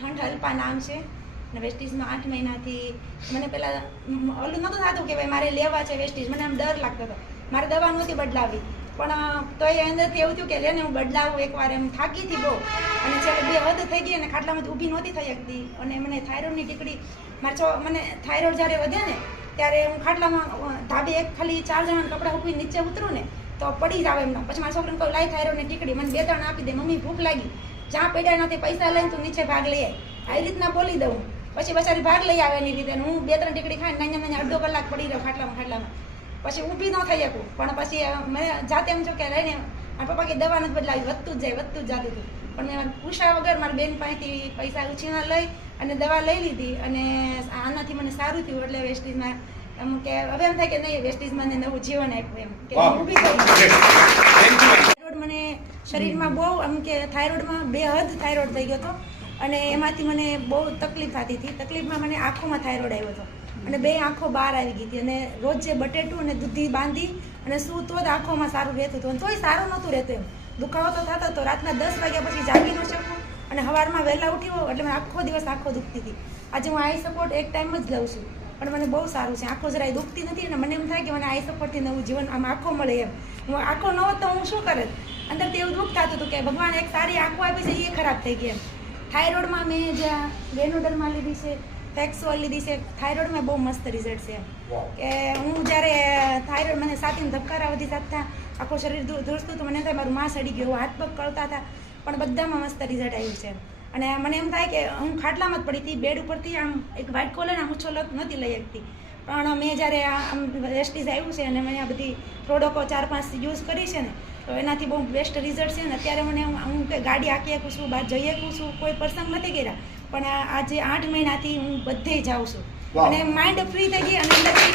ઠંડ અલ્પા નામ છે અને વેસ્ટીઝમાં 8 મહિનાથી મને પહેલાં ઓલું નહોતું થતું કે ભાઈ મારે લેવા છે વેસ્ટીઝ, મને આમ ડર લાગતો હતો, મારે દવા નહોતી બદલાવી, પણ તો એ અંદરથી એવું થયું કે લેને હું બદલાવું એકવાર, એમ થાકી હતી બહુ, અને છેલ્લે 2 હદ થઈ ગઈ અને ખાટલામાંથી ઊભી નહોતી થઈ શકતી, અને મને થાઇરોઇડની ટીકડી મને થાઇરોઇડ જ્યારે વધે ને ત્યારે હું ખાટલામાં ધાબે ખાલી 4 જણાના કપડાં ઉપરી નીચે ઉતરું ને તો પડી જાવ એમનો. પછી મારા છોકરાને કહું લાઈ થાઇરોઇડની ટીકડી, મને 2-3 આપી દે, મમ્મી ભૂખ લાગી, જ્યાં પડ્યા નથી પૈસા લઈને તું નીચે ભાગ લઈ આવી રીતના બોલી દઉં. પછી બચારી ભાગ લઈ આવે એની રીતે, હું 2-3 ટીકડી ખાઈને નાની અડધો કલાક પડી રહ્યો ખાટલામાં, પછી ઊભી ન થઈ શકું. પણ પછી મેં જાતે એમ છો કે લઈને મારા પપ્પા કે દવા નથી બદલાવી, વધતું જ જતું હતું, પણ મેં પૂછ્યા વગર મારી બેન પાસેથી પૈસા ઉછીના લઈ અને દવા લઈ લીધી, અને આનાથી મને સારું થયું. એટલે વેસ્ટીઝમાં એમ કે હવે એમ થાય કે નહીં, વેસ્ટીઝમાં મને નવું જીવન આપ્યું, એમ કે ઊભી થઈ. થાઇરોઇડ મને શરીરમાં બહુ એમ કે થાઇરોઇડમાં 2 હદ થાઇરોઇડ થઈ ગયો હતો, અને એમાંથી મને બહુ તકલીફ થતી હતી. તકલીફમાં મને આંખોમાં થાઇરોઇડ આવ્યો હતો, અને 2 આંખો બહાર આવી ગઈ હતી, અને રોજ જે બટેટું અને દૂધી બાંધી અને શું તો જ આંખોમાં સારું રહેતું હતું, તોય સારું નહોતું રહેતું. એમ દુખાવો તો થતો હતો, રાતના 10 વાગ્યા પછી જાગી ન શકું, અને સવારમાં વહેલા ઉઠી હોઉં એટલે મને આખો દિવસ આંખો દુખતી હતી. આજે હું આઈ સપોર્ટ એક ટાઈમ જ લઉં છું, પણ મને બહુ સારું છે, આંખો જરાય દુખતી નથી, અને મને એમ થાય કે મને આઈ સપોર્ટથી નવું જીવન આમ આંખો મળે. એમ હું આંખો ન હોત તો હું શું કરે, અંદરથી એવું દુઃખ થતું હતું કે ભગવાન એક સારી આંખો આપી છે, એ ખરાબ થઈ ગઈ. એમ થાઇરોઇડમાં મેં જ્યાં વેનોડરમાં લીધી છે, ફેક્સોલ લીધી છે, થાઇરોઇડમાં બહુ મસ્ત રિઝલ્ટ છે. કે હું જ્યારે થાઇરોઇડ મને સાથીને ધબકારા વધી જતા, આખું શરીર ધ્રુજતું તો મને થાય મારું માં સડી ગયું, હાથ પગ કળતા હતા, પણ બધામાં મસ્ત રિઝલ્ટ આવ્યું છે. અને મને એમ થાય કે હું ખાટલામાં જ પડી હતી, બેડ ઉપરથી આમ એક વ્હાઇટ કોલર આમ ઉછો નહોતી લઈ શકતી, પણ મેં જ્યારે આમ વેસ્ટીઝ આવ્યું છે અને મેં આ બધી પ્રોડક્ટો 4-5 યુઝ કરી છે ને, તો એનાથી બહુ બેસ્ટ રિઝલ્ટ છે. ને અત્યારે મને હું કે ગાડી આંકી શકું છું, બહાર જઈ શકું છું, કોઈ પ્રસંગ નથી કર્યા, પણ આજે 8 મહિનાથી હું બધે જાઉં છું, અને માઇન્ડ ફ્રી થઈ ગઈ અને અંદરથી